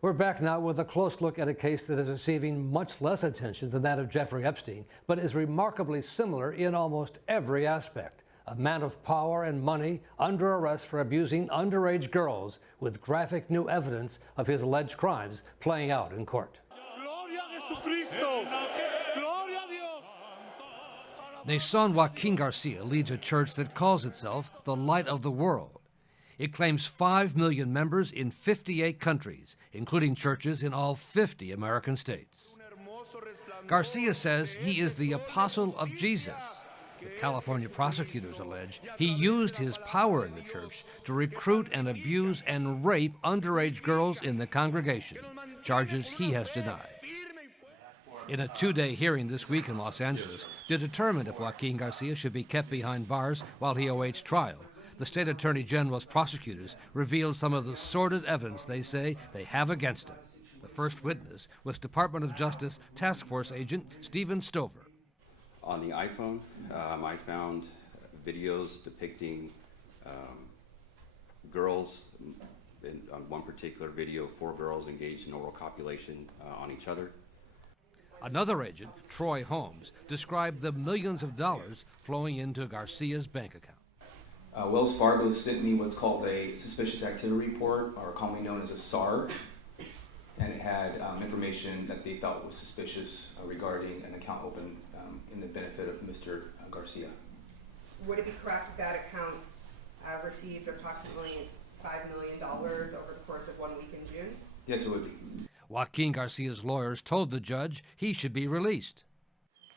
We're back now with a close look at a case that is receiving much less attention than that of Jeffrey Epstein, but is remarkably similar in almost every aspect. A man of power and money under arrest for abusing underage girls, with graphic new evidence of his alleged crimes playing out in court. Naason Joaquin Garcia leads a church that calls itself the Light of the World. It claims 5 million members in 58 countries, including churches in all 50 American states. Garcia says he is the apostle of Jesus. If California prosecutors allege he used his power in the church to recruit and abuse and rape underage girls in the congregation, charges he has denied. In a 2-day hearing this week in Los Angeles to determine if Joaquin Garcia should be kept behind bars while he awaits trial, the state attorney general's prosecutors revealed some of the sordid evidence they say they have against him. The first witness was Department of Justice Task Force agent Stephen Stover. On the iPhone, I found videos depicting girls. On one particular video, 4 girls engaged in oral copulation on each other. Another agent, Troy Holmes, described the millions of dollars flowing into Garcia's bank account. Wells Fargo sent me what's called a suspicious activity report, or commonly known as a SAR, and it had information that they thought was suspicious regarding an account open in the benefit of Mr. Garcia. Would it be correct that account received approximately $5 million over the course of 1 week in June? Yes, it would be. Joaquin Garcia's lawyers told the judge he should be released.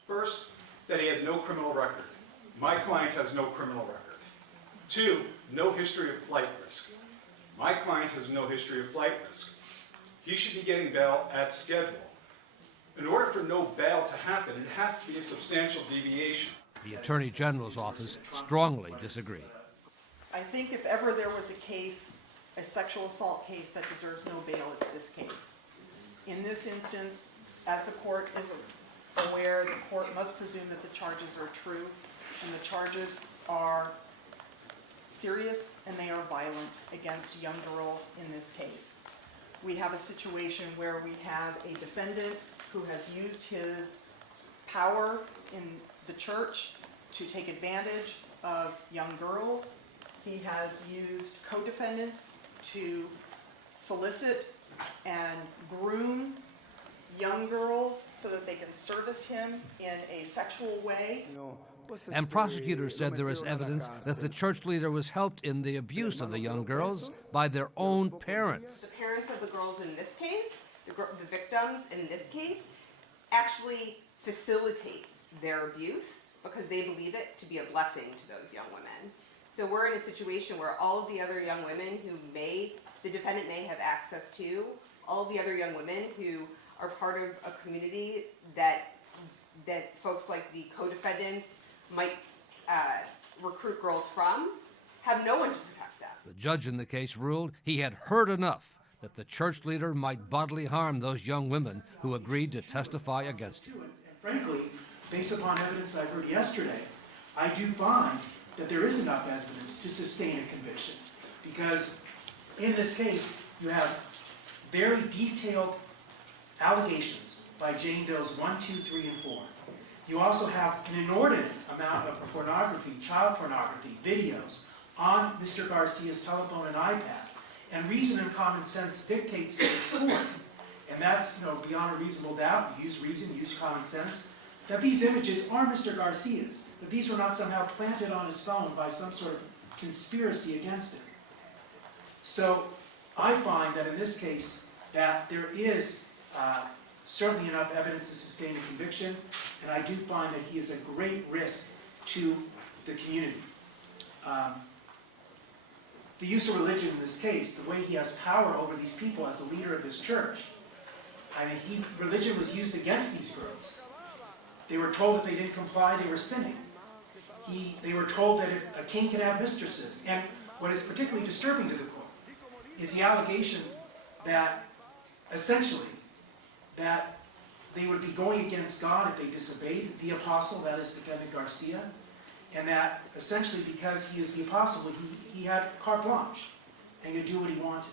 First, that he had no criminal record. My client has no criminal record. 2, no history of flight risk. My client has no history of flight risk. He should be getting bail at schedule. In order for no bail to happen, it has to be a substantial deviation. The Attorney General's office strongly disagreed. I think if ever there was a case, a sexual assault case that deserves no bail, it's this case. In this instance, as the court is aware, the court must presume that the charges are true, and the charges are serious and they are violent against young girls in this case. We have a situation where we have a defendant who has used his power in the church to take advantage of young girls. He has used co-defendants to solicit and groom young girls so that they can service him in a sexual way. And prosecutors said there is evidence that the church leader was helped in the abuse of the young girls by their own parents. The parents of the girls in this case, the victims in this case, actually facilitate their abuse because they believe it to be a blessing to those young women. So we're in a situation where all of the other young women who the defendant may have access to, all of the other young women who are part of a community that folks like the co-defendants might recruit girls from, have no one to protect them. The judge in the case ruled he had heard enough that the church leader might bodily harm those young women who agreed to testify against him. And frankly, based upon evidence I've heard yesterday, I do find that there is enough evidence to sustain a conviction, because in this case you have very detailed allegations by Jane Doe's 1, 2, 3, and 4. You also have an inordinate amount of pornography, child pornography, videos on Mr. Garcia's telephone and iPad. And reason and common sense dictates to this court, and that's beyond a reasonable doubt, use reason, use common sense, that these images are Mr. Garcia's, that these were not somehow planted on his phone by some sort of conspiracy against him. So I find that in this case that there is certainly enough evidence to sustain a conviction, and I do find that he is a great risk to the community. The use of religion in this case, the way he has power over these people as a leader of his church, religion was used against these girls. They were told that they didn't comply, they were sinning. They were told that if a king can have mistresses. And what is particularly disturbing to the court is the allegation that essentially that they would be going against God if they disobeyed the apostle, that is defendant Garcia, and that essentially because he is the apostle, he had carte blanche and could do what he wanted.